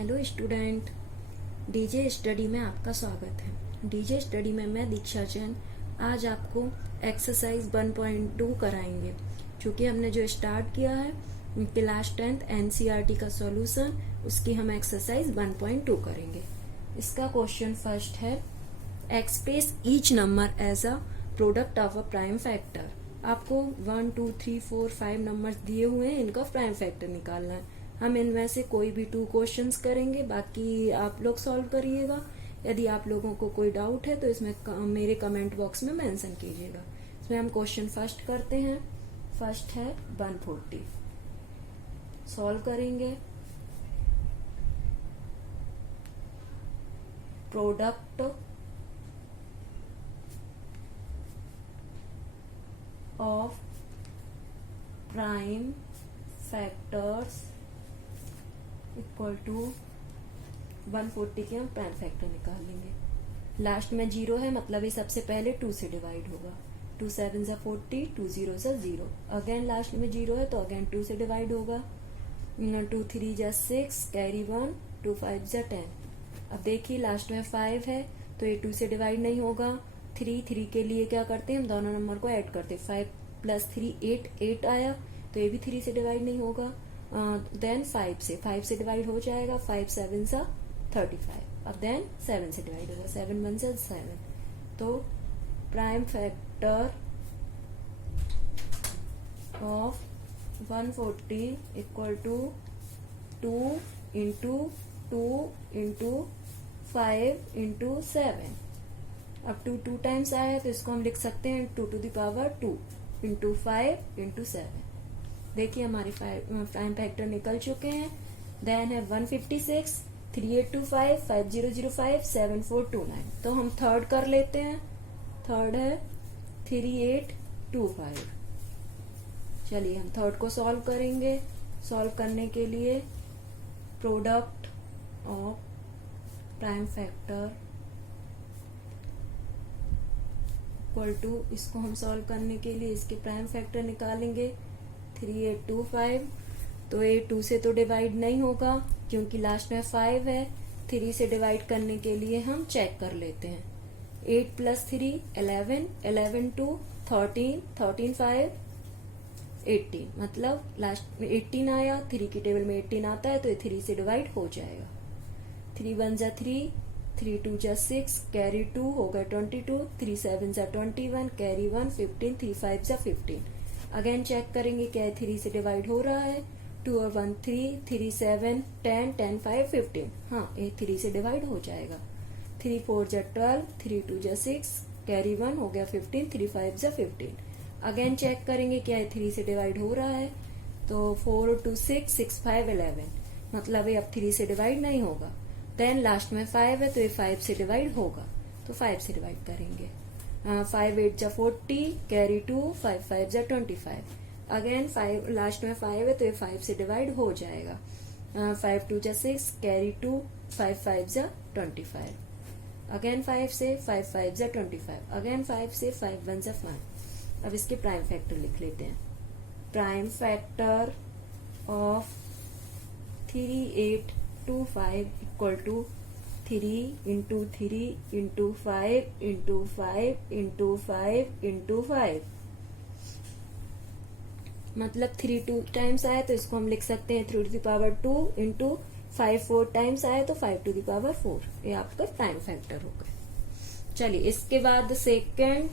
Hello student, DJ study में आपका स्वागत है। डीजे स्टडी में मैं दीक्षा जैन आज आपको एक्सरसाइज 1.2 कराएंगे। क्योंकि हमने जो स्टार्ट किया है क्लास 10th एनसीईआरटी का सॉल्यूशन, उसकी हम एक्सरसाइज 1.2 करेंगे। इसका क्वेश्चन फर्स्ट है, express each number as a product of a prime factor. आपको 1, 2, 3, 4, 5 नंबर दिए हुए हैं, इनका प्राइम फैक्टर निकालना है। हम इनमें से कोई भी 2 क्वेश्चंस करेंगे, बाकी आप लोग सॉल्व करिएगा। यदि आप लोगों को कोई डाउट है तो इसमें मेरे कमेंट बॉक्स में मेंशन कीजिएगा। इसमें हम क्वेश्चन फर्स्ट करते हैं। फर्स्ट है 140, सॉल्व करेंगे। Product of prime factors equal to 140 के हम प्राइम फैक्टर निकाल लेंगे। लास्ट में 0 है, मतलब ये सबसे पहले 2 से डिवाइड होगा। 2 7 जा 40, 2 0 जा 0। अगेन लास्ट में 0 है तो अगेन 2 से डिवाइड होगा। 2 3 जा 6, कैरी 1, 2 5 जा 10। अब देखिए लास्ट में 5 है तो ये 2 से डिवाइड नहीं होगा। 3 के लिए क्या करते हैं, हम दोनों नंबर को ऐड करते हैं। 5 + 3 8 आया तो ये भी 3 से डिवाइड नहीं होगा। देन 5 से डिवाइड हो जाएगा। 5 7 जा 35। अब देन 7 से डिवाइड होगा। 7 1 जा 7। तो prime factor of 140 equal to 2 into 2 into 5 into 7। अब 2 टाइम्स आया तो इसको हम लिख सकते हैं 2 to the power 2 into 5 into 7। देखिए हमारे प्राइम फैक्टर निकल चुके हैं। देन है 156, 3825, 5005, 7429। तो हम थर्ड कर लेते हैं। थर्ड है 3825। चलिए हम थर्ड को सॉल्व करेंगे। सॉल्व करने के लिए product of prime factor equal to, इसको हम सॉल्व करने के लिए इसके प्राइम फैक्टर निकालेंगे। 3825, तो ये 2 से तो डिवाइड नहीं होगा क्योंकि लास्ट में 5 है। 3 से डिवाइड करने के लिए हम चेक कर लेते हैं। 8 + 3 11, 11 2 13, 13 5 18, मतलब लास्ट में 18 आया। 3 की टेबल में 18 आता है तो ये 3 से डिवाइड हो जाएगा। 3 1 जा 3, 3 2 जा 6, कैरी 2 हो गया 22, 3 7 जा 21, कैरी 1 15, 3 5 जा 15। अगेन चेक करेंगे क्या 3 से डिवाइड हो रहा है। 2 और 1 3, 3 7 10, 10 5 15। हाँ, ये 3 से डिवाइड हो जाएगा। 3 4 जा 12, 3 2 जा 6, कैरी 1 हो गया 15, 3 5 जा 15। अगेन चेक करेंगे क्या 3 से डिवाइड हो रहा है। तो 4 2 6, 6 5 11, मतलब ये अब 3 से डिवाइड नहीं होगा। देन लास्ट में 5 है तो ये 5 से डिवाइड होगा, तो 5 से डिवाइड करेंगे। 5 8 जा 40, कैरी 2, 5 5 जा 25। अगेन 5 लास्ट में 5 है तो ये 5 से डिवाइड हो जाएगा। 5 2 जा 6, कैरी 2, 5 5 जा 25। अगेन 5 से 5 5 जा 25। अगेन 5 से 5 1 जा 5। अब इसके प्राइम फैक्टर लिख लेते हैं। Prime factor of 3825 equal to 3 into 3 into 5 into 5 into 5 into 5, मतलब 3 2 टाइम्स आया तो इसको हम लिख सकते हैं 3 to the power 2 into 5 4 times आया तो 5 to the power 4। ये आपका प्राइम फैक्टर हो गया। चलिए इसके बाद सेकेंड,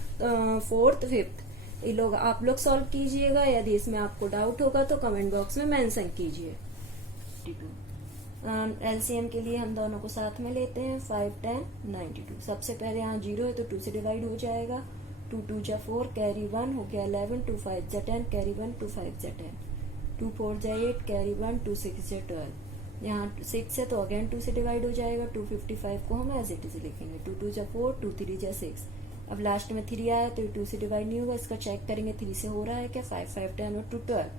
फोर्थ, फिफ्थ ये लोग आप लोग सॉल्व कीजिएगा। यदि इसमें आपको डाउट होगा तो कमेंट बॉक्स में मेंशन कीजिए। एलसीएम के लिए हम दोनों को साथ में लेते हैं। 5 10 92। सबसे पहले यहाँ 0 है तो 2 से डिवाइड हो जाएगा। 2 2 जा 4, कैरी 1 हो गया 11, 2 5 जा 10, कैरी 1, 2 5 जा 10, 2 4 जा 8, कैरी 1, 2 6 जा 12। यहाँ 6 है तो अगेन 2 से डिवाइड हो जाएगा। 255 को हम एज इट इज लिखेंगे। 2 2 जा 4, 2 3 जा 6। अब लास्ट में 3 आया तो 2 से डिवाइड नहीं होगा, इसका चेक करेंगे 3 से हो रहा है क्या। 5 5 10 और 2 12,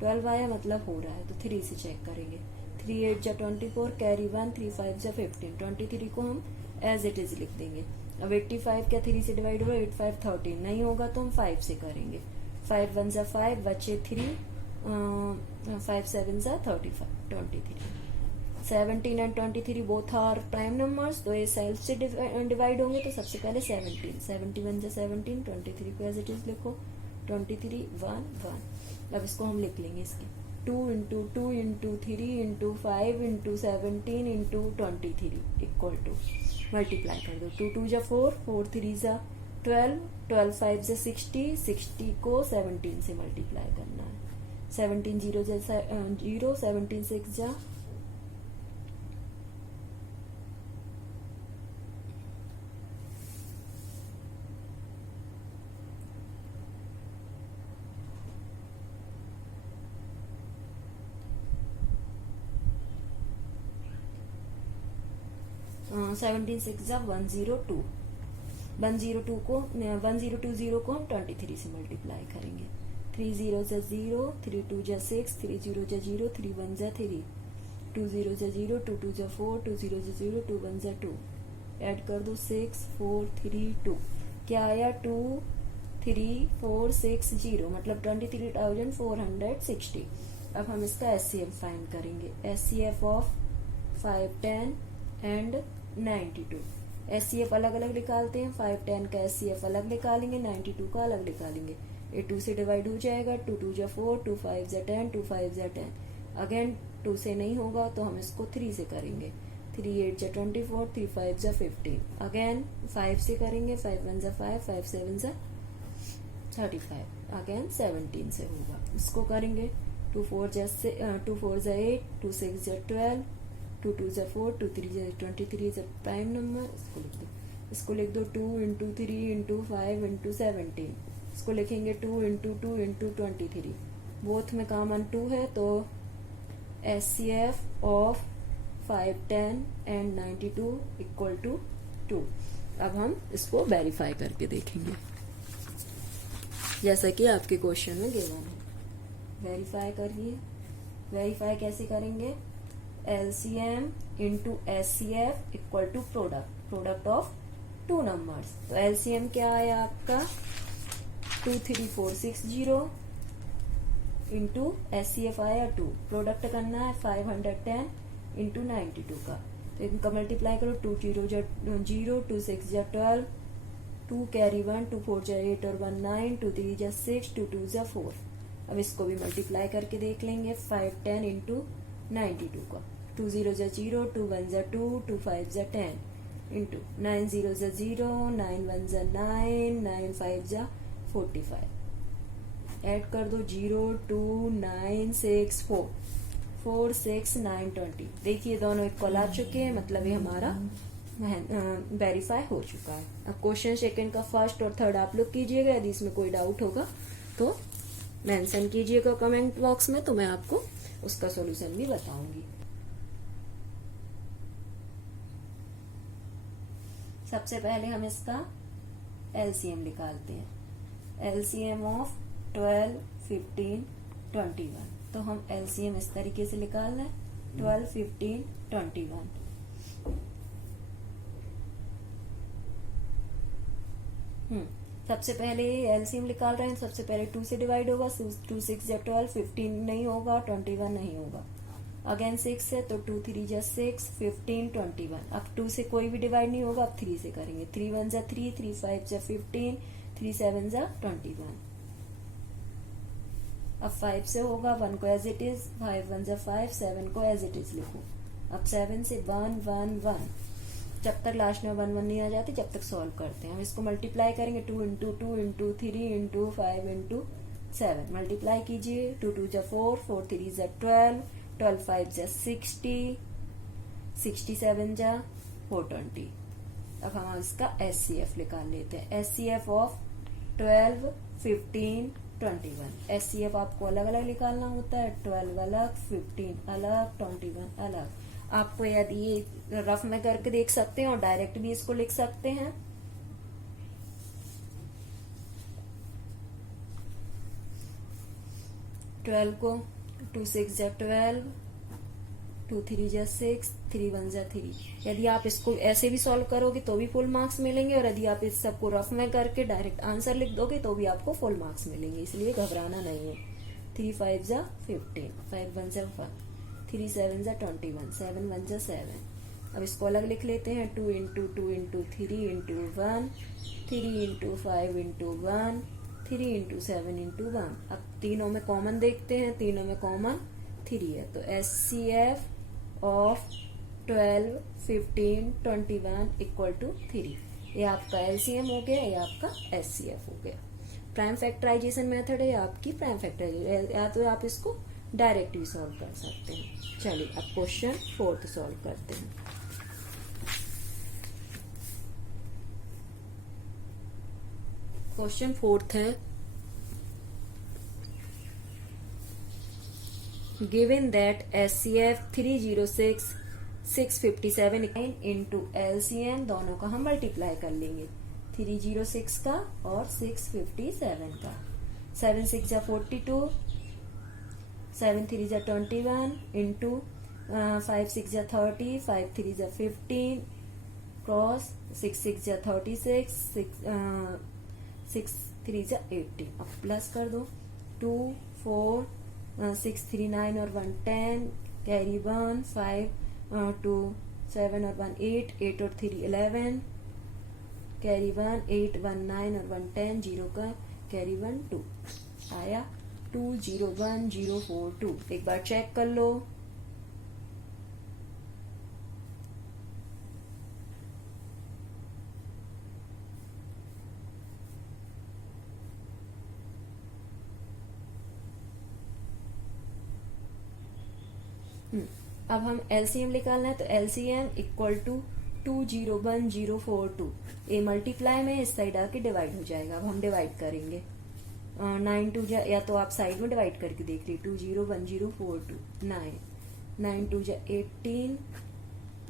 12 आया मतलब हो रहा है तो 3 से चेक करेंगे। 3 8 जा 24, कैरी 1, 3 5 जा 15। 23 को हम एज इट इज लिख देंगे। अब 85 क्या 3 से डिवाइड हुआ। 8 5 13 नहीं होगा तो हम 5 से करेंगे। 5 1 जा 5, बचे 3, 5 7 जा 35, 23। 17 and 23 both are prime numbers, तो ये सेल्फ से डिवाइड होंगे, तो सबसे पहले 17, 71 जा 17, 23 को एज इट इज लिखो, 23 1 1। अब इसको हम लिख लेंगे इसके 2 into 2 into 3 into 5 into 17 into 23 equal to, multiply कर दो, 2 2 जा 4, 4 3 जा 12, 12 5 जा 60, 60 को 17 से मल्टीप्लाई करना है, 17 0 जैसा 0, 17 6 जा 17 6 जा 102, 102 को 1020 को हम 23 से मल्टीप्लाई करेंगे, 3 0 जा 0, 3 2 जा 6, 3 0 जा 0, 3 1 जा 3, 2 0 जा 0, 2 2 जा 4, 2 0 जा 0, 2 1 जा 2, ऐड कर दो 6 4 3 2, क्या आया 2 3 4 6 0, मतलब 23,460। अब हम इसका एचसीएफ फाइंड करेंगे, एचसीएफ ऑफ 5 10 एंड 92, एचसीएफ अलग अलग निकालते हैं, 5 10 का एचसीएफ अलग निकालेंगे, 92 का अलग निकालेंगे, ये 2 से डिवाइड हो जाएगा, 2 2 जा 4, 2 5 जा 10, 2 5 जा 10, अगेन 2 से नहीं होगा तो हम इसको 3 से करेंगे, 3 8 जा 24, 3 5 जा 15, अगेन 5 से करेंगे, 5 1 जा 5, 5 7 जा 35, अगेन 17 से होगा, इसको करेंगे 2 4 जा 8, 2 6 जा 12, 2 2 जा 4, 2 3 जा 23 जा प्राइम नंबर, इसको लिख दो 2 इंटू 3 इंटू 5 इंटू 17, इसको लिखेंगे 2 इंटू 2 इंटू 23, बोथ में कॉमन 2 है, तो HCF of 5 10 and 92 equal to 2। अब हम इसको वेरीफाई करके देखेंगे जैसा कि आपके क्वेश्चन में गिवन है। वेरीफाई करिए, वेरीफाई कैसे करेंगे, LCM into HCF equal to product of 2 numbers, तो एलसीएम क्या आया आपका 23460 इंटू एचसीएफ आया 2, प्रोडक्ट करना है 510 इंटू 92 का, तो इनका मल्टीप्लाई करो, 2 0 जा 0, 2 6 जा 12, 2 कैरी 1, 2 4 जा 8 और 1 9, 2 3 जा 6, 2 2 जा 4। अब इसको भी मल्टीप्लाई करके देख लेंगे, 5 10 इंटू 92 का, 2 0 जा 0, 2 1 जा 2, 2 5 जा 10 इंटू 9 0 जा 0, 9 1 जा 9, 9 5 जा 45, ऐड कर दो 0 2 9 6 4 4 6 9 20, देखिए दोनों इक्वल आ चुके हैं, मतलब ये हमारा वेरीफाई हो चुका है। अब क्वेश्चन सेकंड का फर्स्ट और थर्ड आप लोग कीजिएगा, यदि इसमें कोई डाउट होगा तो मेंशन कीजिएगा कमेंट बॉक्स में, तो मैं आपको उसका सॉल्यूशन भी बताऊंगी। सबसे पहले हम इसका एलसीएम निकालते हैं, एलसीएम ऑफ 12 15 21, तो हम एलसीएम इस तरीके से निकालना है, 12 15 21, सबसे पहले एलसीएम निकाल रहे हैं, सबसे पहले 2 से डिवाइड होगा, 2 6 जा 12, 15 नहीं होगा, 21 नहीं होगा, अगेन 6 है तो 2 3 जा 6, 15 21, अब 2 से कोई भी डिवाइड नहीं होगा, अब 3 से करेंगे, 3 1 जा 3, 3 5 जा 15, 3 7 जा 21, अब 5 से होगा, 1 को एज इट इज, 5 1 जा 5, 7 को एज इट इज लिखो, अब 7 से 1 1 1, जब तक लास्ट में 1 1 नहीं आ जाते जब तक सॉल्व करते हैं। हम इसको मल्टीप्लाई करेंगे, 2 into 2 into 3 into 5 into 7, multiply कीजिए, 2 2 जा 4, 4 3 जा 12, 12 5 जा 60, 67 जा 420। अब हम इसका एचसीएफ निकाल लेते हैं, एचसीएफ ऑफ 12 15 21, एचसीएफ आपको अलग अलग निकालना होता है, 12 अलग, 15 अलग, 21 अलग। आपको यदि ये रफ में करके देख सकते हैं और डायरेक्ट भी इसको लिख सकते हैं, ट्वेल्व को 2 6 जा 12, 2 3 जा 6, 3 1 जा 3। यदि आप इसको ऐसे भी सॉल्व करोगे तो भी फुल मार्क्स मिलेंगे, और यदि आप इस सबको रफ में करके डायरेक्ट आंसर लिख दोगे तो भी आपको फुल मार्क्स मिलेंगे, इसलिए घबराना नहीं है। 3 5 जा 15, 5 1 जा 1, 3 7 जा 21, 7 1 जा 7। अब इसको अलग लिख लेते हैं, 2 into 2 into 3 into 1, 3 into 5 into 1, 3 into 7 into 1। अब तीनों में कॉमन देखते हैं, तीनों में कॉमन 3 है, तो HCF ऑफ 12 15 21 इक्वल टू 3। ये आपका LCM हो गया, ये आपका HCF हो गया। प्राइम फैक्टराइजेशन मेथड है आपकी प्राइम फैक्टराइजेशन, या तो आप इसको डायरेक्ट भी सॉल्व कर सकते हैं। चलिए अब क्वेश्चन 4 सॉल्व करते हैं। क्वेश्चन 4 है, given that HCF 306 657 into LCM, दोनों का हम मल्टीप्लाई कर लेंगे, 306 का और 657 का। 7 6 जा 42, 7 3 जा 21 इंटू 5 6 जा 30, 5 3 जा 15 क्रॉस 6 6 जा 36, 6 3 जा 18। अब प्लस कर दो, 2 4 6 3 9 और 1 10, कैरी 1 5 2 7 और 1 8, 8 और 3 11, कैरी 1 8 1 9 और 1 10, 0 का कैरी 1 2 आया 2 0 1 0 4 2। एक बार चेक कर लो, अब हम LCM निकालना है, तो LCM इक्वल टू 2 0 1 0 4 2। ये मल्टीप्लाई में इस साइड आके डिवाइड हो जाएगा। अब हम डिवाइड करेंगे, 9 2 जा, या तो आप साइड में डिवाइड करके देख लीजिए, 2 0 1 0 4 2 9, 9 2 जा 18,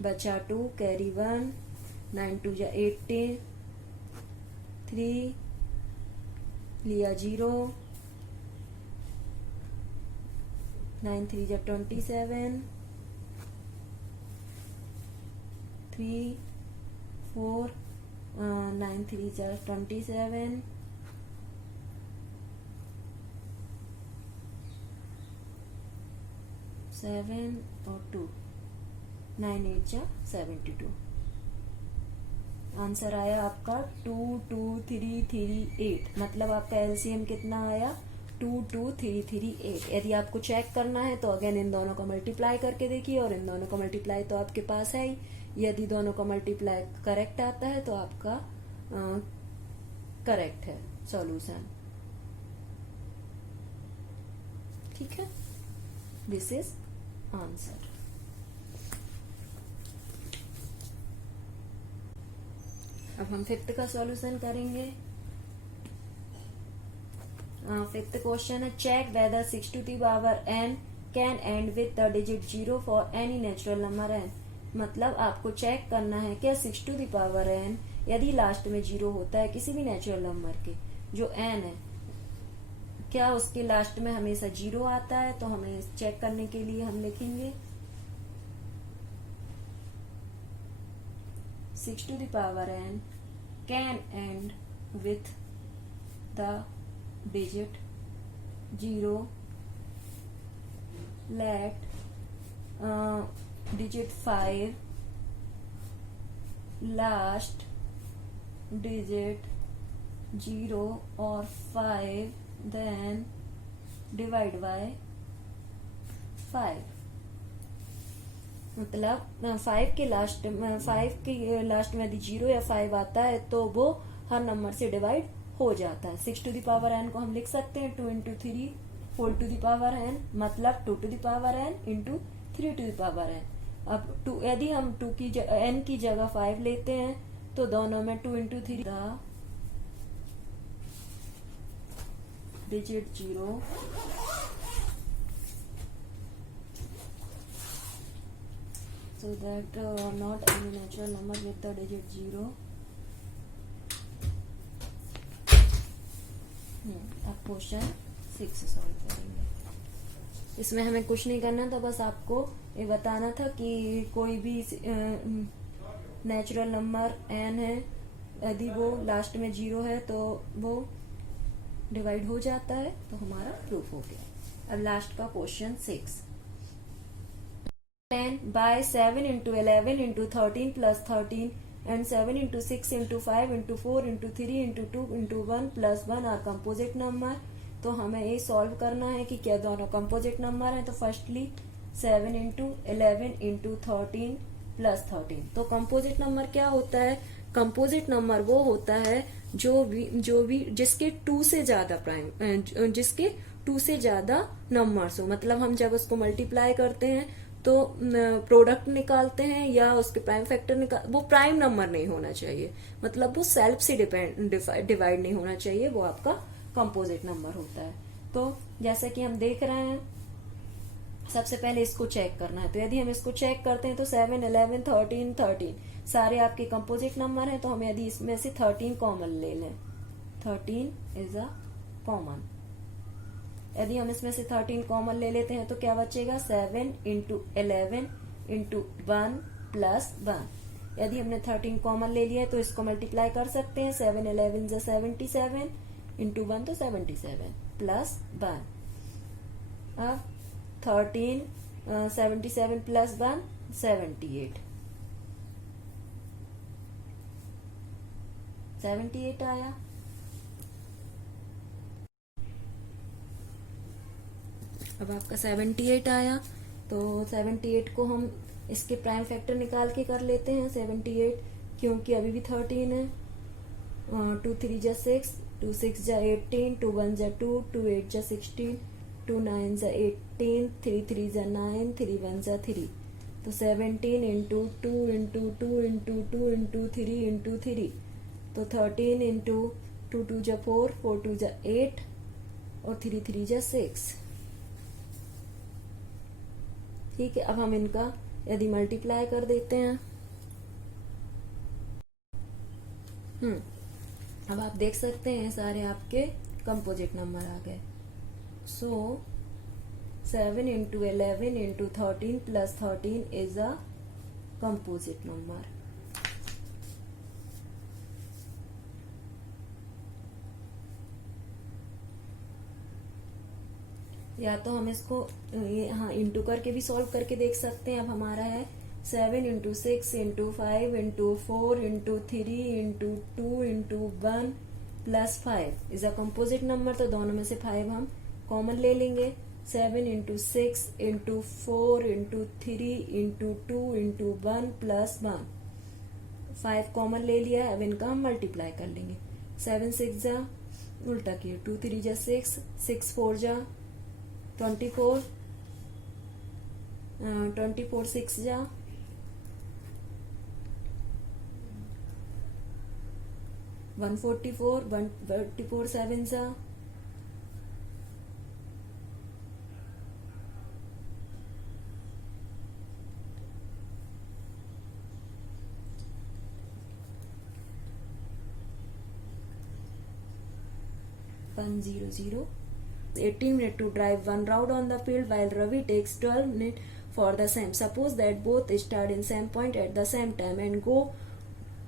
बचा 2 कैरी 1, 9 2 जा 18, 3 लिया 0, 9 3 जा 27, 3 4 9 3 जा 27, 7 और 2, 9 8 जा 72। आंसर आया आपका 2 2 3 3 8। मतलब आपका LCM कितना आया, 2 2 3 3 8। यदि आपको चेक करना है तो अगेन इन दोनों का मल्टीप्लाई करके देखिए, और इन दोनों का मल्टीप्लाई तो आपके पास है ही। यदि दोनों का मल्टीप्लाई करेक्ट आता है तो आपका करेक्ट है सॉल्यूशन। ठीक है, दिस इज आंसर। अब हम 5th का सॉल्यूशन करेंगे। 5th क्वेश्चन है, check whether 6 to the power n can end with the digit 0 for any natural number n। मतलब आपको चेक करना है क्या 6 to the power n यदि लास्ट में 0 होता है किसी भी नेचुरल नंबर के, जो n है, क्या उसके लास्ट में हमेशा 0 आता है। तो हमें चेक करने के लिए हम लिखेंगे 6 to the power n can end with the digit 0, let digit 5 last digit 0 or 5, then divide by 5। मतलब 5 के लास्ट में यदि 0 या 5 आता है तो वो हर नंबर से डिवाइड हो जाता है। 6 to the power n को हम लिख सकते हैं 2 into 3 whole to the power n, मतलब 2 to the power n into 3 to the power n। अब 2 यदि हम 2 की n की जगह 5 लेते हैं तो दोनों में 2 into 3 the digit 0 so that not any natural number with the digit 0। अब क्वेश्चन 6 सॉल्व करेंगे। इसमें हमें कुछ नहीं करना था, बस आपको ये बताना था कि कोई भी नेचुरल नंबर n है, यदि वो लास्ट में 0 है तो वो डिवाइड हो जाता है, तो हमारा प्रूफ हो गया। अब लास्ट का question 6। 10 by 7 into 11 into 13 plus 13 and 7 into 6 into 5 into 4 into 3 into 2 into 1 plus 1 are composite number. तो हमें ये सॉल्व करना है कि क्या दोनों कंपोजिट नंबर हैं. तो फर्स्टली 7 इंटू 11 इंटू 13 प्लस 13. तो कंपोजिट नंबर क्या होता है? कंपोजिट नंबर वो होता है जो भी जिसके 2 से ज्यादा प्राइम, जिसके 2 से ज्यादा नंबर्स हो. मतलब हम जब उसको मल्टीप्लाई करते हैं तो प्रोडक्ट निकालते हैं या उसके प्राइम फैक्टर वो प्राइम नंबर नहीं होना चाहिए. मतलब वो सेल्फ से डिवाइड नहीं होना चाहिए. वो आपका कंपोजिट नंबर होता है. तो जैसा कि हम देख रहे हैं, सबसे पहले इसको चेक करना है. तो यदि हम इसको चेक करते हैं तो 7, 11, 13, 13 सारे आपके कंपोजिट नंबर हैं. तो हम यदि इसमें से 13 कॉमन ले लें, 13 इज अ कॉमन. यदि हम इसमें से 13 कॉमन ले लेते हैं तो क्या बचेगा? 7 इंटू 11 इंटू 1 प्लस 1. यदि हमने 13 कॉमन ले लिया है तो इसको मल्टीप्लाई कर सकते हैं. 7, 11 जा 77 इंटू 1 तो 77 प्लस 1. अब 13 77 प्लस 1 78 आया. अब आपका 78 आया. तो 78 को हम इसके प्राइम फैक्टर निकाल के कर लेते हैं. 78 क्योंकि अभी भी 13 है. 2 3 जा 6, 2 6 जा 18, 2 1 जा 2, 2 8 जा 16, 2 9 जा 18, 3 3 जा 9, 3 1 जा 3. तो 17 into 2 into 2 into 2 into 3 into 3. तो 13 इंटू 2 2 जा 4, 4 2 जा 8 और 3 3 जा 6. ठीक है. अब हम इनका यदि मल्टीप्लाई कर देते हैं, अब आप देख सकते हैं सारे आपके कंपोजिट नंबर आ गए. सो 7 into 11 into 13 plus 13 is a composite number. या तो हम इसको इंटू करके भी सॉल्व करके देख सकते हैं. अब हमारा है 7 into 6 into 5 into 4 into 3 into 2 into 1 plus 5 is a composite number. तो दोनों में से 5 हम कॉमन ले लेंगे. 7 into 6 into 4 into 3 into 2 into 1 plus 1. 5 common ले लिया है. अब इनका हम मल्टीप्लाई कर लेंगे. 7 6 जा, उल्टा किया, 2 3 जा 6, 6 4 जा 24, 24 6 जा 144, 144 7 जा 100. 18 minutes to drive one round on the field while Ravi takes 12 minutes for the same. Suppose that both start in same point at the same time and go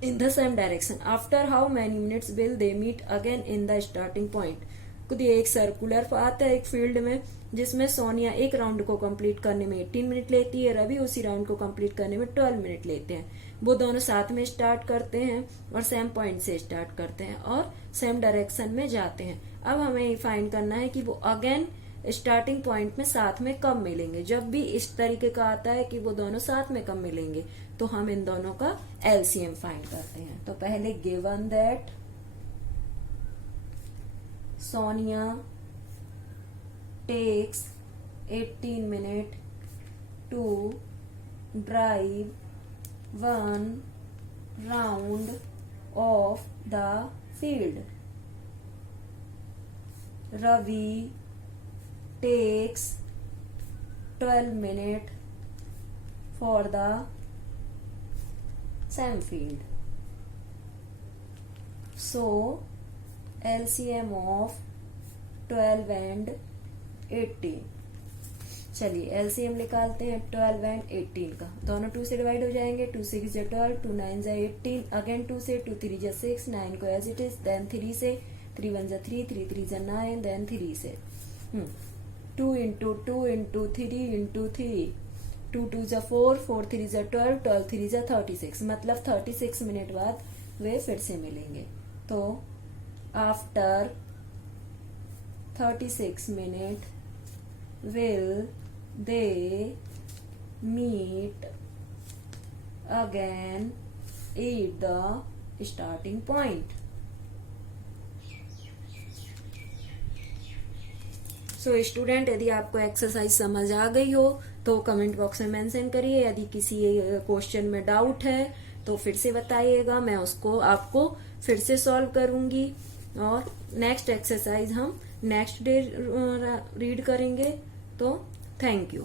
in the same direction. After how many minutes will they meet again in the starting point? खुद ये एक circular path है एक field में जिसमें सोनिया एक round को complete करने में 18 मिनट लेती है, रवि उसी राउंड को कंप्लीट करने में 12 मिनट लेते हैं. वो दोनों साथ में स्टार्ट करते हैं और सेम पॉइंट से स्टार्ट करते हैं और सेम डायरेक्शन में जाते हैं. अब हमें फाइंड करना है कि वो अगेन स्टार्टिंग पॉइंट में साथ में कब मिलेंगे. जब भी इस तरीके का आता है कि वो दोनों साथ में कब मिलेंगे तो हम इन दोनों का एलसीएम फाइंड करते हैं. तो पहले given that Sonia takes 18 minutes to drive one round of the field. Ravi takes 12 minutes for the same field. So LCM of 12 and 18. चलिए एलसीएम निकालते हैं 12 एंड 18 का. दोनों 2 से डिवाइड हो जाएंगे. 2 6 जा 12, 2 9 जा 18, अगेन 2 से, 2 3 जा 6, 9 को एज इट इज, देन 3 से, 3 1 जा 3, 3 3 जा 9, देन 3 से 2 इंटू 2 इंटू 3 इंटू 3 2 2 जा 4, 4 3 जा 12, 12 3 जा 36, मतलब 36 मिनट बाद वे फिर से मिलेंगे। तो after 36 minute will they meet again at the starting point? So student, यदि आपको एक्सरसाइज समझ आ गई हो तो कमेंट बॉक्स में मेंशन करिए। यदि किसी क्वेश्चन में डाउट है तो फिर से बताइएगा, मैं उसको आपको फिर से सॉल्व करूंगी। और नेक्स्ट एक्सरसाइज हम नेक्स्ट डे रीड करेंगे। तो थैंक यू।